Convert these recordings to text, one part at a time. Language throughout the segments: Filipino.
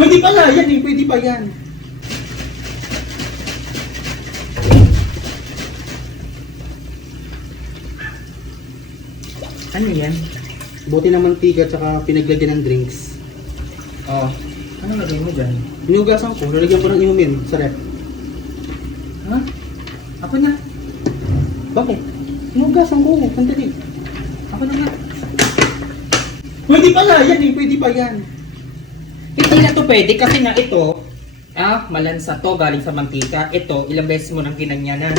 Pwede pa nga yan eh, pwede pa yan. Ano yan? Buti ng mantika at saka pinaglagyan ng drinks. Oh. Ano lagay mo dyan? Hinugasan ko, lalagyan ko ng inumin sa ref. Ha? Ako na. Bakit? Hinugasan ko, sandali. Ako na nga. Pwede pa nga yan eh, pwede pa yan. Hindi na to pwede kasi nga ito, malansa to galing sa mantika. Ito, ilang beses mo nang ginanyanan.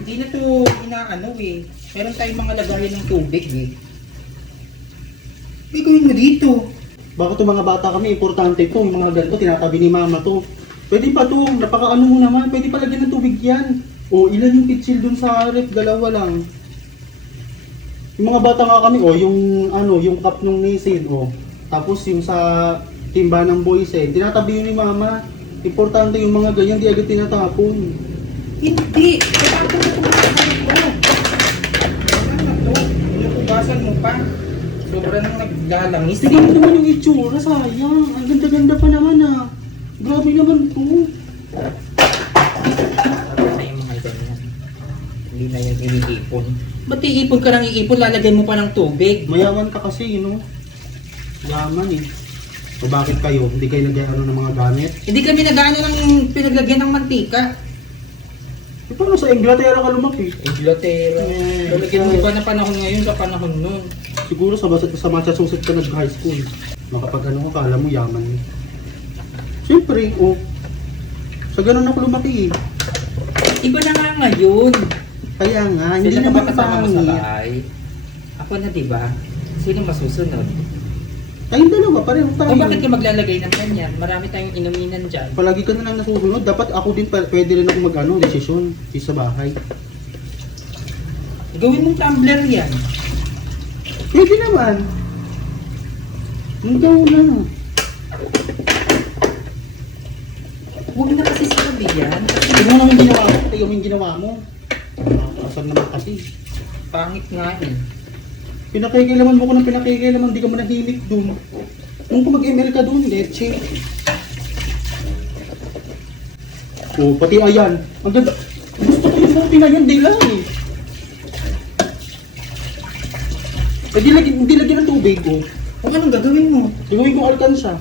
Hindi na to inaano eh. Meron tayong mga lagayan ng tubig eh. Bigawin mo dito. Bakit itong mga bata kami, importante ito, yung mga ganito, tinatabi ni mama to. Pwede pa to, napakaano mo naman, pwede pa lagyan ng tubig yan. O ilan yung pitsil dun sa ref, dalawa lang. Yung mga bata nga kami, yung ano, yung cup nung Nissin, tapos yung sa timba ng Boysen, tinatabi yun ni mama. Importante yung mga ganyan, di agad tinatapon. Hindi. Kailangan ko ito. Inutugasan mo pa. Sobra nang naglalangis. Tignan mo naman yung itsura, sayang. Ang ganda-ganda pa naman Grabe naman to. Ay, mga ganyan. Hindi na yan iniipon. Ba't iipon ka nang iipon? Lalagay mo pa ng tubig. Mayaman ka kasi, Yaman eh. O bakit kayo? Hindi kayo nag-ano ng mga gamit? Hindi kami nag-ano ng pinaglagyan ng mantika. Eh, paano sa Inglaterra ka lumaki? Inglaterra. Lalagyan mo pa na panahon ngayon sa panahon nun. Siguro sa Massachusetts ka nag-high school. Makapag ano ka, kala mo yaman eh. Siyempre, sa ganun ako lumaki eh. Iba na nga ngayon. Kaya nga, hindi Sila naman pa kasama mo sa pangit. bahay. Ako na diba? Sino masusunod? Tayong dalawa, pareho tayo. O bakit ka maglalagay ng ganyan? Marami tayong inuminan dyan. Palagi ka na lang nasusunod. Dapat ako din, pwede rin ako mag-ano, desisyon sa bahay. Gawin mong tumbler yan. Pwede naman. Hanggang na. Huwag na kasi sabi yan. Tignan mo naman yung ginawa mo. Tignan mo yung ginawa mo. Asan naman kasi. Pangit nga eh. Pinakikilaman mo ko ng pinakikilaman. Hindi ka mo nahimik dun. Nung ka mag-email ka dun, leche. Pati ayan. Ang ganda. Gusto ko yung buti na yun, di lang eh. Hindi lagyan ng tubig ko. Kung anong gagawin mo? Gawin kong alkansya.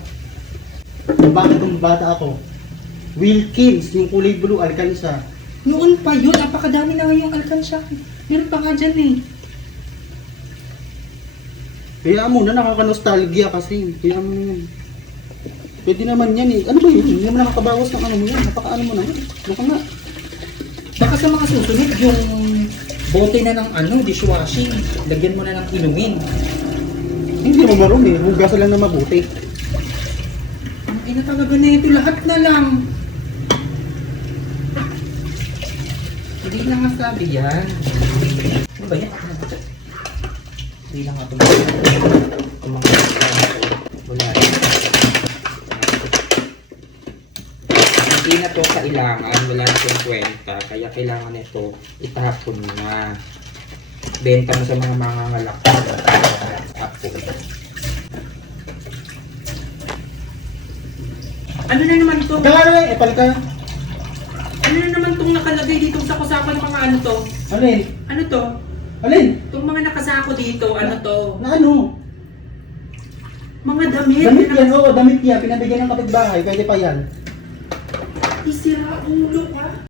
Bakit kung bata ako? Wilkins, yung kulay blue, alkansya. Noon pa yun, napakadami na ngayong alkansya. Meron pa nga dyan eh. Kaya mo na, nakaka-nostalgia kasi. Kaya mo yun. Pwede naman yan eh. Ano ba yun? Hindi naman nakakabawas ng ano mo yan. Napaka-ano mo naman. Baka nga. Baka sa mga susunod, yung bote na ng dishwashing, lagyan mo na ng inumin. Hindi mo marumi. Hugasan lang na mabuti. Ang ina talaga na ito, lahat na lang. Hindi na nga sabi yan. Ano ba yan? Hindi lang nga tumangin. Wala yan. Hindi na to kailangan, wala na itong kwenta. Kaya kailangan ito itapon na. Benta mo sa mga mangangalak. Tapon. Ano na naman to? Kaya epal ka. Ano na naman itong nakalagay dito sa kusako ng mga ano to? Alin? Ano to? Alin? Itong mga nakasako dito, ano to? Na ano? Mga damit. Damit yan, oo, damit yan. Pinabigyan ng kapitbahay. Pwede pa yan. Isira ulo ka.